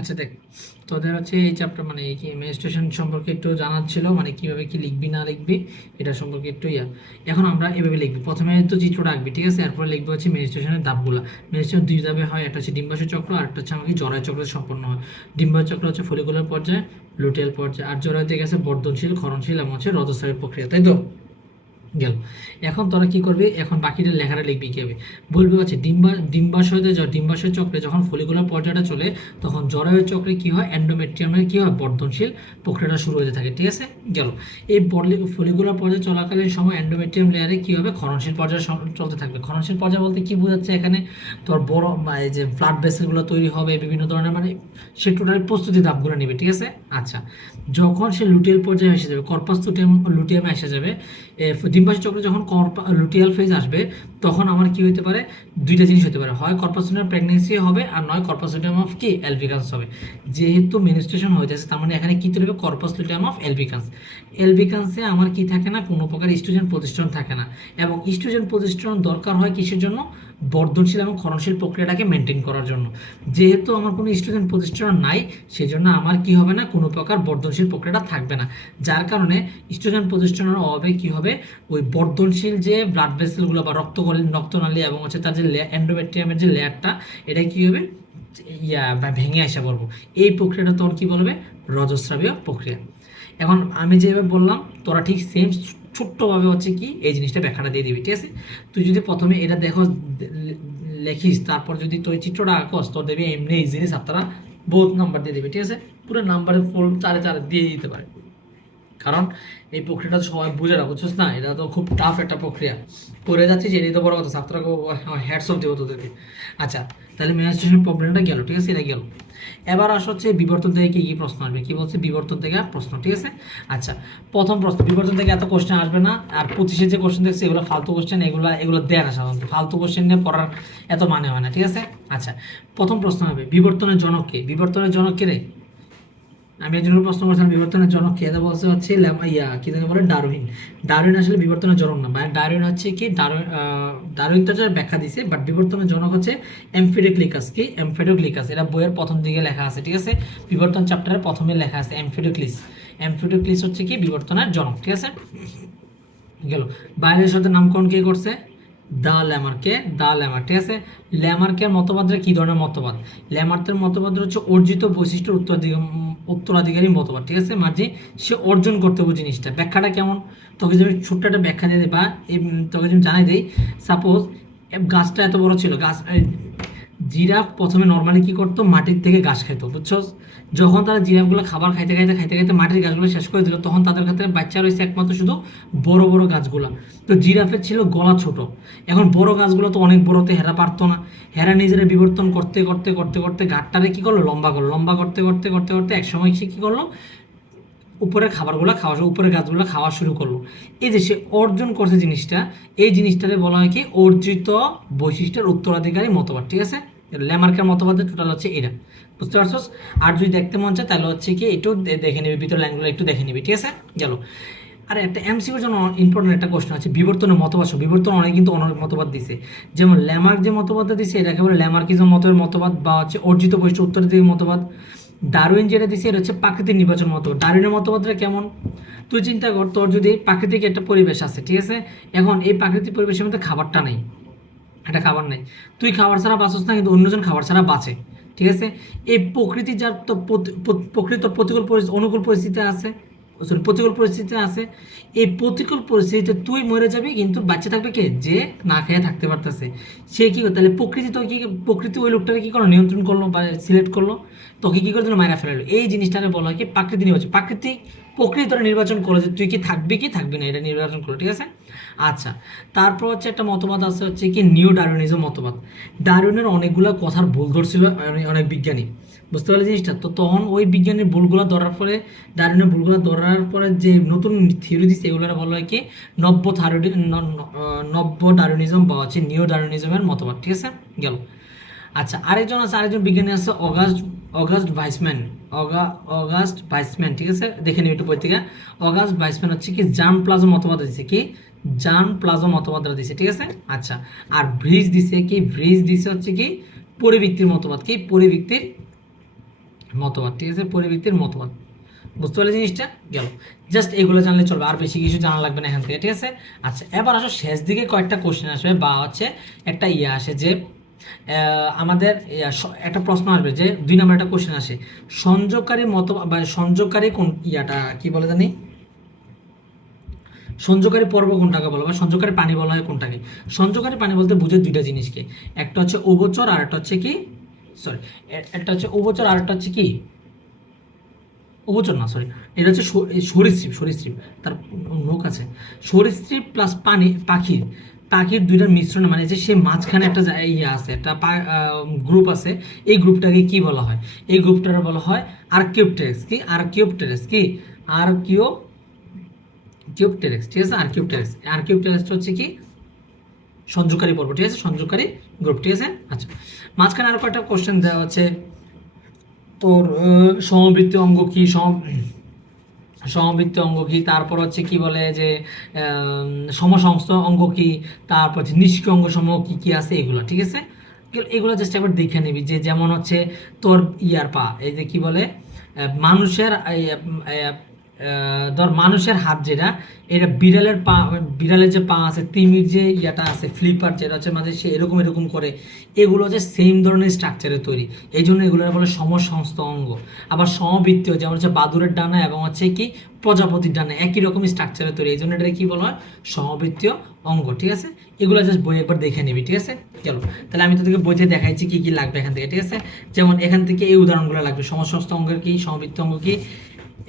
আচ্ছা দেখ, তোদের হচ্ছে এই চ্যাপ্টার মানে কি মেডিটেশন সম্পর্কে একটু জানার ছিল, মানে কিভাবে কি লিখবি না লিখবি এটা সম্পর্কে একটু এখন আমরা এভাবে লিখবি, প্রথমে তো চিত্রটা আঁকবি, ঠিক আছে? এরপর লিখবো হচ্ছে মেডিটেশনের ধাপগুলো। মেডিটেশন দুই ধাপে হয়, একটা হচ্ছে ডিম্বাশয় চক্র আর একটা হচ্ছে আমাকে জরায়ু চক্র সম্পন্ন হয়। ডিম্বাশয় চক্র হচ্ছে ফলিকুলার পর্যায়ে, লুটিয়াল পর্যায়ে, আর জরায়ুতে গেছে বর্ধনশীল, ক্ষরণশীল এবং হচ্ছে রজস্রাবী প্রক্রিয়া, তাই তো? গেল। এখন তোরা কি করবি, এখন বাকিটা লেখাটা লিখবি কীভাবে বলবি হচ্ছে ডিম্বাশয়তে ডিম্বাশয় চক্রে যখন ফলিকুলার পর্যায়টা চলে, তখন জরায়ু চক্রে কি হয়, এন্ডোমেট্রিয়ামের কি হয়, বর্ধনশীল প্রক্রিয়াটা শুরু হতে থাকে, ঠিক আছে? গেল। এই ফলিকুলার পর্যায়ে চলাকালীন সময় এন্ডোমেট্রিয়াম লেয়ারে কি হবে, ক্ষরণশীল পর্যায়ে চলতে থাকবে। ক্ষরণশীল পর্যায় বলতে কি বোঝাচ্ছে এখানে, তোর বড় এই যে ব্লাড ভেসেলগুলো তৈরি হবে, বিভিন্ন ধরনের মানে সে টোটাল প্রস্তুতি ধাপগুলো নেবে, ঠিক আছে? আচ্ছা, যখন সে লুটিয়াল পর্যায়ে এসে যাবে, কর্পাস লুটিয়ামে এসে যাবে, ডিম্বাশয় চক্রে যখন লুটিয়াল ফেজ আসবে, তখন আমার কি হতে পারে, দুইটা জিনিস হতে পারে, হয় কর্পাস লুটিয়াম প্রেগনেন্সি হবে, আর নয় কর্পাস লুটিয়াম অফ কি এলবিকান্স হবে। যেহেতু মেনস্ট্রুয়েশন হইতেছে, তার মানে এখানে কি তৈরি হবে, কর্পাস লুটিয়াম অফ এলবিকান্স। এলবিকান্সে আমার কি থাকে না, কোনো প্রকার ইস্ট্রোজেন প্রতিস্থাপন থাকে না, এবং ইস্ট্রোজেন প্রতিস্থাপন দরকার হয় কিসের জন্য, বর্ধনশীল এবং ক্ষরণশীল প্রক্রিয়াটাকে মেনটেন করার জন্য। যেহেতু আমার কোনো ইস্ট্রোজেন প্রতিস্থাপন নাই, সেজন্য আমার কি হবে না, কোনো প্রকার বর্ধনশীল প্রক্রিয়াটা থাকবে না। যার কারণে ইস্ট্রোজেন প্রতিস্থাপনের অভাবে কি হবে, ওই বর্ধনশীল যে ব্লাড ভেসেলগুলো বা রক্তনালী এবং হচ্ছে তার যে এন্ডোমেট্রিয়ামের যে লেয়ারটা, এটা কি হবে, ভেঙে আসা বলবো। এই প্রক্রিয়াটা তোর কি বলবে, রজস্রাবীয় প্রক্রিয়া। এখন আমি যেভাবে বললাম, তোরা ঠিক সেম ছোট্টভাবে হচ্ছে কি এই জিনিসটা ব্যাখ্যাটা দিয়ে দিবি, ঠিক আছে? তুই যদি প্রথমে এটা দেখো, লেখিস, তারপর যদি তুই চিত্রটা আঁকস, তোর দেবে এমনি ইজিলি ছাত্ররা বহুত নাম্বার দিয়ে দিবে, ঠিক আছে? পুরো নাম্বারে ফুল চারে চারে দিয়ে দিতে পারে, কারণ এই প্রক্রিয়াটা সবাই বুঝে না, বুঝছিস না? এটা তো খুব টাফ একটা প্রক্রিয়া, করে যাচ্ছিস, এটাই তো বড় কথা, ছাত্রকে হ্যাটস অফ দেবো তোদেরকে। আচ্ছা, তাহলে মেনস্ট্রুয়েশন প্রবলেমটা গেল, ঠিক আছে? এটা গেল। এবার আসা হচ্ছে বিবর্তন থেকে কি কি প্রশ্ন আসবে, কি বলছে, বিবর্তন থেকে প্রশ্ন, ঠিক আছে? আচ্ছা, প্রথম প্রশ্ন, বিবর্তন থেকে এত কোশ্চেন আসবে না, আর 25-এর যে কোশ্চেন দেখছে এগুলো ফালতু কোশ্চেন, এগুলো দেয় না সাধারণত, ফালতু কোশ্চেন নিয়ে পড়ার এত মানে হয় না, ঠিক আছে? আচ্ছা, প্রথম প্রশ্ন হবে, বিবর্তনের জনক কে? বিবর্তনের জনক কে রে? আমি একজনের প্রশ্ন করছিলাম বিবর্তনের জনক কে, এটা বলছে হচ্ছে কি জানি বলে, ডারউইন। ডারউইন আসলে বিবর্তনের জনক না, মানে ডারউইন হচ্ছে কি, ডারউইন তো ব্যাখ্যা দিছে, বাট বিবর্তনের জনক হচ্ছে এমফিডোক্লিকাস। কি এমফিডোক্লিকাস, এটা বইয়ের প্রথম দিকে লেখা আছে, ঠিক আছে? বিবর্তন চ্যাপ্টারের প্রথমে লেখা আছে এমফিডোক্লিস। এমফিডোক্লিস হচ্ছে কি বিবর্তনের জনক, ঠিক আছে? গেল। বাইরের সাথে নামকরণ কে করছে, দা ল্যামার, ঠিক আছে? ল্যামার্কের মতবাদটা কি ধরনের মতবাদ? ল্যামার্কের মতবাদ হচ্ছে অর্জিত বৈশিষ্ট্যের উত্তরাধিকারী মতবাদ, ঠিক আছে? মাঝে সে অর্জন করতে হবে জিনিসটা, ব্যাখ্যাটা কেমন, তোকে যদি ছোট্ট একটা ব্যাখ্যা দিয়ে দেয়, বা তোকে যদি জানাই দেই, সাপোজ গাছটা এত বড় ছিল, জিরাফ প্রথমে নর্মালি কি করতো, মাটির থেকে ঘাস খাইতো, বুঝছো? যখন তারা জিরাফগুলো খাবার খাইতে খাইতে খাইতে খাইতে মাটির গাছগুলো শেষ করে দিল, তখন তাদের ক্ষেত্রে বাচ্চা রয়েছে একমাত্র শুধু বড় বড় গাছগুলো। তো জিরাফের ছিল গলা ছোট, এখন বড় গাছগুলো তো অনেক বড়তে হেরা পারতো না, হেরা নিজেরা বিবর্তন করতে করতে করতে করতে ঘাটটারে কি করলো, লম্বা করলো, লম্বা করতে করতে করতে করতে একসময় সে কি করলো, উপরের খাবারগুলো খাওয়া, উপরের গাছগুলো খাওয়া শুরু করলো। এই যে সে অর্জন করছে জিনিসটা, এই জিনিসটাকে বলা হয় কি, অর্জিত বৈশিষ্ট্যের উত্তরাধিকারী মতবাদ, ঠিক আছে? ল্যামার্কের মতবাদের টোটাল হচ্ছে এটা, বুঝতে পারছোস? আর যদি দেখতে মন চায় তাহলে হচ্ছে কি একটু দেখে নিবি, ভিতর লাইনগুলো একটু দেখে নিবি, ঠিক আছে? গেল। আর একটা এমসিকিউর জন্য ইম্পর্টেন্ট একটা কোশ্চেন আছে, বিবর্তনের মতবাদ। বিবর্তন অনেক কিন্তু অনেক মতবাদ দিছে, যেমন ল্যামার্ক যে মতবাদটা দিছে এটাকে বলে ল্যামার্কিজম মতবাদ, বা হচ্ছে অর্জিত বৈশিষ্ট্য উত্তরাধিকারী মতবাদ। ডারউইন যেটা দিছে এটা হচ্ছে প্রাকৃতিক নির্বাচন মতবাদ। ডারউইনের মতবাদটা কেমন, তুই চিন্তা কর, তোর যদি প্রাকৃতিক একটা পরিবেশ আছে, ঠিক আছে? এখন এই প্রাকৃতিক পরিবেশের মধ্যে খাবারটা নেই, এটা খাবার নেই, তুই খাবার ছাড়া বাঁচস না, কিন্তু অন্যজন খাবার ছাড়া বাঁচে, ঠিক আছে? এই প্রকৃতি যার তো প্রকৃত প্রতিকূল অনুকূল পরিস্থিতি আছে, সরি প্রতিকূল পরিস্থিতি আছে, এই প্রতিকূল পরিস্থিতিতে তুই মরে যাবি, কিন্তু বাচ্চা থাকবে কে, যে না খেয়ে থাকতে পারতেছে, সে কি করে, তাহলে প্রকৃতি তো কি, প্রকৃতি ওই লোকটাকে কি করলো, নিয়ন্ত্রণ করলো বা সিলেক্ট করলো, তোকে কি করে দিল, মায়েরা ফেলালো। এই জিনিসটাকে বলা হয় কি প্রাকৃতিক নির্বাচন। প্রকৃতি তোরা নির্বাচন করলো যে তুই কি থাকবি কি থাকবি না, এটা নির্বাচন করলো, ঠিক আছে? আচ্ছা, তারপর হচ্ছে একটা মতবাদ আছে হচ্ছে কি নিউ ডারউইনিজম মতবাদ। ডারউইনের অনেকগুলো কথার ভুল ধরছিল অনেক বিজ্ঞানী, বুঝতে পারলে জিনিসটা? তো তখন ওই বিজ্ঞানীর ভুলগুলো ধরার পরে, ডারউইনের ভুলগুলো ধরার পরে যে নতুন থিওরি দিচ্ছে, এগুলো বলা হয় কি নব্য ডারউইনিজম বা হচ্ছে নিউ ডারউইনিজমের মতবাদ, ঠিক আছে? গেল। আচ্ছা, আরেকজন বিজ্ঞানী আছে অগাস্ট ভাইসম্যান, ঠিক আছে? দেখে নিবি একটু বই থেকে। অগাস্ট ভাইসম্যান হচ্ছে কি জার্ম প্লাজম মতবাদ দিচ্ছে, কি জার্ম প্লাজম মতবাদটা দিচ্ছে, ঠিক আছে? আচ্ছা, আর ব্রিজ দিছে হচ্ছে কি পরিবৃত্তির মতবাদ, কি পরিবৃত্তির মতবাদ, ঠিক আছে, পরিবৃত্তির মতবাদ। বুঝতে পারলে জিনিসটা? গেল। জাস্ট এগুলো জানলে চলবে, আর বেশি কিছু জানা লাগবে না এখান থেকে, ঠিক আছে। আচ্ছা, এবার আসো শেষ দিকে কয়েকটা কোশ্চেন আসবে, বা হচ্ছে একটা আসে যে আমাদের একটা প্রশ্ন আসবে যে 2 নম্বর একটা কোশ্চেন আসে, সংযোগকারী মত বা সংযোগকারী কোন কি বলে জানি, সংযোগকারী পর্ব কোনটাকে বলা হয়, সংযোগকারী পানি বলা হয় কোনটাকে? সংযোগকারী পানি বলতে বুঝে দুইটা জিনিসকে, একটা হচ্ছে উভচর আর একটা হচ্ছে কি, সরি, একটা হচ্ছে উভচর আর একটা হচ্ছে কি, উভচর না, সরি, এটা হচ্ছে সরীসৃপ, সরীসৃপ, তার নৌক আছে, সরীসৃপ প্লাস পানি, পাখির, পাখির দুইটার মিশ্রণ, মানে যে সে মাঝখানে একটা আছে, একটা গ্রুপ আছে, এই গ্রুপটাকে কি বলা হয়? এই গ্রুপটাকে বলা হয় আর্কিওপটেরিক্স। কি? আর্কিওপটেরিক্স। কি? আর্কিও কিউবটেরেক্স, ঠিক আছে, আর্কিওপটেরিক্স হচ্ছে কি, সংযোগকারী পর্ব, ঠিক আছে, সংযোগকারী গ্রুপ, ঠিক আছে। আচ্ছা, মাঝখানে আরো কয়েকটা কোশ্চেন দেওয়া হচ্ছে তোর, সমবৃত্তি অঙ্গ কি, সমবৃত্তি অঙ্গ কি, তারপর হচ্ছে কি বলে যে সমসংস্থ অঙ্গ কি, তারপর হচ্ছে নিষ্ক্রিয় অঙ্গ সমূহ কি কি আছে, এগুলো, ঠিক আছে। এগুলো জাস্ট একবার দেখে নিবি, যে যেমন হচ্ছে তোর পা, এই যে কি বলে মানুষের ধর মানুষের হাত যেটা, এটা বিড়ালের পা, বিড়ালের যে পা আছে, তিমির যে আছে ফ্লিপার যেটা হচ্ছে মাঝে সে এরকম এরকম করে, এগুলো হচ্ছে সেম ধরনের স্ট্রাকচারে তৈরি, এই জন্য এগুলো বলে সমসংস্থ অঙ্গ। আবার সমবৃত্তীয়, যেমন হচ্ছে বাদুরের ডানা এবং হচ্ছে কি প্রজাপতির ডানা, একই রকমই স্ট্রাকচারে তৈরি, এই জন্য এটা কি বলা হয়, সমবৃত্তীয় অঙ্গ, ঠিক আছে। এগুলো জাস্ট বই একবার দেখে নিবি, ঠিক আছে। চলো, তাহলে আমি তোদেরকে বইতে দেখাইছি কি কি লাগবে এখান থেকে, ঠিক আছে। যেমন এখান থেকে এই উদাহরণগুলো লাগবে, সমসংস্থ অঙ্গের কি, সমবৃত্তীয় অঙ্গ কি,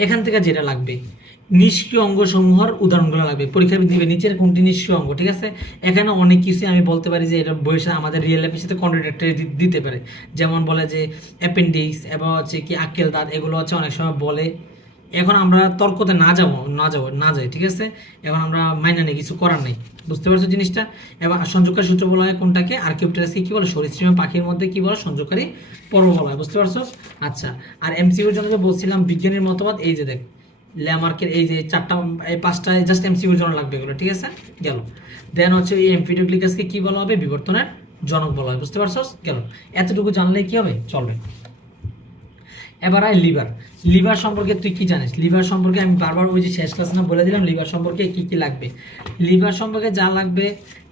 এখান থেকে যেটা লাগবে নিষ্ক্রিয় অঙ্গসমূহের উদাহরণগুলো লাগবে, পরীক্ষা দিবে নিচের কোনটি নিষ্ক্রিয় অঙ্গ, ঠিক আছে। এখানে অনেক কিছু আমি বলতে পারি যে এটা বইয়ের সাথে আমাদের রিয়েল লাইফের সাথে কন্ট্রাডিক্টরি দিতে পারে, যেমন বলে যে অ্যাপেন্ডিক্স এবং হচ্ছে কি আক্কেল দাঁত, এগুলো হচ্ছে অনেক সময় বলে। এখন আমরা তর্কতে না যাই, ঠিক আছে। এখন আমরা মাইনা নেই, কিছু করার নেই, বুঝতে পারছো জিনিসটা। এবার সংযোগকারী সূত্র বলা হয় কোনটাকে, আর্কিওপটেরাসকে কি বলে, সরীসৃপ পাখির মধ্যে কি বলে, সংযোগকারী পর্ব বলা হয়, বুঝতে পারছো। আচ্ছা, আর এমসিকিউর জন্য যে বলছিলাম বিজ্ঞানীর মতবাদ, এই যে দেখ ল্যামার্কের এই যে চারটা, এই পাঁচটা জাস্ট এমসিকিউর জন্য লাগবে এগুলো, ঠিক আছে। গেল। দেন হচ্ছে এই এমফিডিওক্লিকাসকে কি বলা হবে, বিবর্তনের জনক বলা হয়, বুঝতে পারছো। গেল, এতটুকু জানলেই কি হবে, চলবে। এবার আয় লিভার। লিভার সম্পর্কে তুই কি জানিস? লিভার সম্পর্কে আমি বারবার ওই যে শেষ ক্লাস না বলে দিলাম, লিভার সম্পর্কে কি কি লাগবে। লিভার সম্পর্কে যা লাগবে,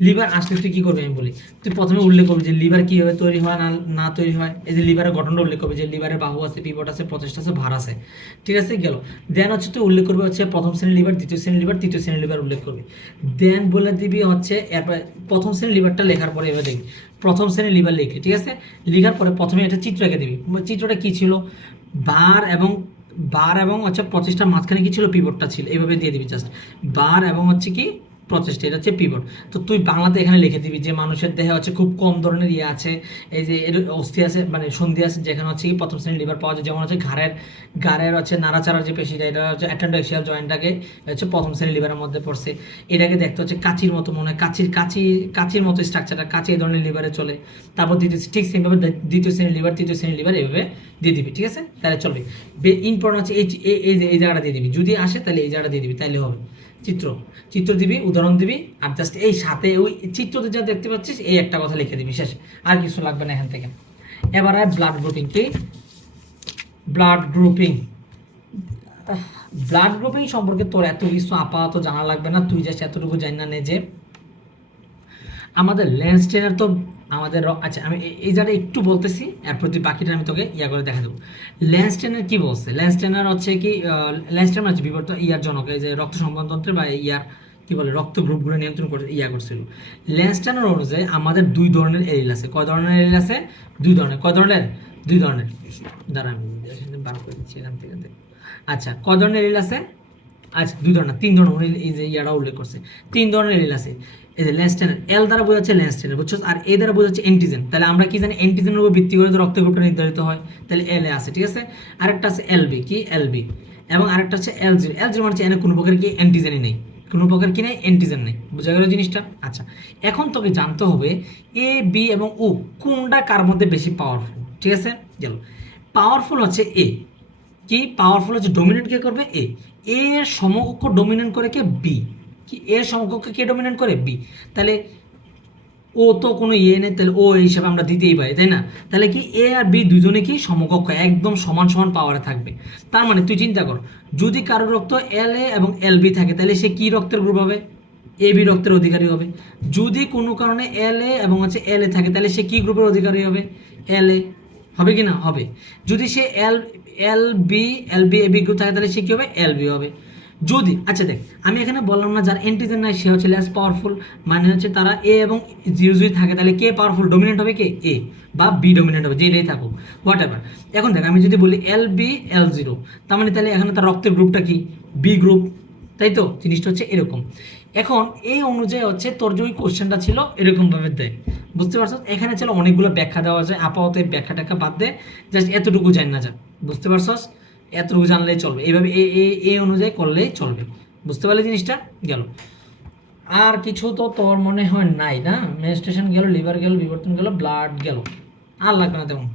লিভার আসলে তুই কি করবি আমি বলি। তুই প্রথমে উল্লেখ করবি যে লিভার কীভাবে তৈরি হয়, না না তৈরি হয়, এই যে লিভারের গঠনটা উল্লেখ করবি, যে লিভারের বাহু আছে, পিভট আছে, প্রচেষ্টা আছে, ভার আছে, ঠিক আছে। গেল। দেন হচ্ছে তুই উল্লেখ করবি হচ্ছে প্রথম শ্রেণীর লিভার, দ্বিতীয় শ্রেণীর লিভার, তৃতীয় শ্রেণীর লিভার উল্লেখ করবি। দেন বলে দিবি হচ্ছে এরপর প্রথম শ্রেণীর লিভারটা লেখার পরে এবার দেখবি প্রথম শ্রেণীর লিভার লিখলি, ঠিক আছে। লেখার পরে প্রথমে একটা চিত্র এঁকে দিবি, চিত্রটা কি ছিল, বার এবং হচ্ছে প্রচেষ্টার মাঝখানে কি ছিল, পিভটটা ছিল, এইভাবে দিয়ে দিবি জাস্ট, বার এবং হচ্ছে কি প্রচেষ্টা, এটা হচ্ছে পিভট। তো তুই বাংলাতে এখানে লিখে দিবি যে মানুষের দেহে হচ্ছে খুব কম ধরনের আছে, এই যে এর অস্থি আছে, মানে সন্ধি আছে, যেখানে হচ্ছে কি প্রথম শ্রেণীর লিভার পাওয়া যায়, যেমন হচ্ছে ঘাড়ের হচ্ছে নাড়াচাড়ার যে পেশিটা, এটা হচ্ছে অ্যাটেন্ডাক্সিয়াল জয়েন্টটাকে হচ্ছে প্রথম শ্রেণীর লিভারের মধ্যে পড়ছে। এটাকে দেখতে হচ্ছে কাচির মতো, মনে হয় কাচির মতো স্ট্রাকচারটা, কাচি এই ধরনের লিভারে চলে। তারপর ঠিক সেমভাবে দ্বিতীয় শ্রেণীর লিভার, তৃতীয় শ্রেণীর লিভার এইভাবে দিয়ে দিবি, ঠিক আছে। তাহলে চলবে। ইম্পর্টেন্ট হচ্ছে এই জায়গাটা দিয়ে দিবি, যদি আসে তাহলে এই জায়গাটা দিয়ে দিবি, তাহলে হবে। চিত্র দিবি, উদাহরণ দিবি, আর জাস্ট এই সাথে ওই চিত্রতে যা দেখতে পাচ্ছিস এই একটা কথা লিখে দিবি, শেষ, আর কিছু লাগবে না এখান থেকে। এবার আর ব্লাড গ্রুপিং। কি ব্লাড গ্রুপিং? ব্লাড গ্রুপিং সম্পর্কে তোর এত কিছু আপাতত জানা লাগবে না, তুই জাস্ট এতটুকু জানি না যে আমাদের ল্যান্ডস্টেনের তো আমাদের আচ্ছা, আমি এই জায়গাটা একটু বলতেছি, এরপর তুই বাকিটা আমি তোকে করে দেখা দেবো। ল্যান্ডস্টেনের কি বলছে, ল্যান্ডস্টেনের হচ্ছে কি, ল্যান্ডস্টেন হচ্ছে বিবর্তন জনক, এই যে রক্ত সম্বন্ধতন্ত্রে বা কি বলে রক্ত গ্রুপগুলো নিয়ন্ত্রণ করে করছিল। ল্যান্ডস্টেনের অনুযায়ী আমাদের 2 ধরনের এলিল আছে। কয় ধরনের এলিল আছে? 2 ধরনের। কয় ধরনের? 2 ধরনের। দাঁড়া, আমি বার করে দিচ্ছি এখান থেকে। আচ্ছা, কয় ধরনের এলিল আছে? আচ্ছা, 2 ধরনের, 3 ধরনের, এই যে উল্লেখ করছে 3 ধরনের এলিল আছে। এই যে ল্যান্ডস্টেনার, এল দ্বারা বোঝাচ্ছে ল্যান্ডস্টেনার, বুঝছো, আর এ দ্বারা বোঝাচ্ছে অ্যান্টিজেন। তাহলে আমরা কি জানি, অ্যান্টিজেনের উপর ভিত্তি করে তো রক্ত গ্রুপটা নির্ধারিত হয়, তাহলে এল এ আছে, ঠিক আছে। আরেকটা আছে এলবি, কি এলবি, এবং আরেকটা হচ্ছে এল0। এল0 মানে হচ্ছে এনে কোনো প্রকার কি অ্যান্টিজেনই নেই, কোনো প্রকার কি নেই, অ্যান্টিজেন নেই, বোঝা গেল জিনিসটা। আচ্ছা, এখন তোকে জানতে হবে এ, বি এবং ও কোনটা কার মধ্যে বেশি পাওয়ারফুল, ঠিক আছে। গেল। পাওয়ারফুল হচ্ছে এ। কি পাওয়ারফুল হচ্ছে, ডোমিনেন্ট কে করবে এ, এর সমকক্ষ ডোমিনেন্ট করে কে বি। কি এর সমকক্ষ কে ডোমিনেন্ট করে বি। তাহলে ও তো কোনো ইয়ে নেই, তাহলে ও হিসাবে আমরা দিতেই পারি, তাই না? তাহলে কি এ আর বি দুজনে কি সমকক্ষ, একদম সমান সমান পাওয়ারে থাকবে। তার মানে তুই চিন্তা কর, যদি কারো রক্ত এল এ এবং এল বি থাকে তাহলে সে কি রক্তের গ্রুপ হবে? এ বি রক্তের অধিকারী হবে। যদি কোনো কারণে এল এ এবং হচ্ছে এল এ থাকে তাহলে সে কি গ্রুপের অধিকারী হবে? এল এ হবে কি না? হবে। যদি সে এল L B L B A B group থাকে তাহলে সে কি হবে? এল বি হবে। যদি আচ্ছা দেখ, আমি এখানে বললাম না যার অ্যান্টিজেন নাই সে হচ্ছে লেস পাওয়ারফুল, মানে হচ্ছে তারা এ এবং জিরো যদি থাকে তাহলে কে পাওয়ারফুল, ডমিনেন্ট হবে কে? এ, বা বি ডমিনেন্ট হবে, যেটাই থাকুক হোয়াট এভার। এখন দেখ আমি যদি বলি এল বি এল জিরো, তার মানে তাহলে এখানে তার রক্তের গ্রুপটা কি? বি গ্রুপ, তাই তো? জিনিসটা হচ্ছে এরকম। এখন এই অনুযায়ী হচ্ছে তোর যে ওই কোশ্চেনটা ছিল এরকমভাবে দেয়, বুঝতে পারছো? এখানে চলো অনেকগুলো ব্যাখ্যা দেওয়া যায়, আপাতত এই ব্যাখ্যা ট্যাখ্যা বাদ দে, জাস্ট এতটুকু জান না যা, বুঝতে পারছস? এতটুকু জানলেই চলবে, এইভাবে এ অনুযায়ী করলেই চলবে, বুঝতে পারলে জিনিসটা? গেল। আর কিছু তো তোর মনে হয় নাই না? মেনস্ট্রুয়েশন গেল, লিভার গেল, বিবর্তন গেল, ব্লাড গেল, আর লাগবে না তেমন।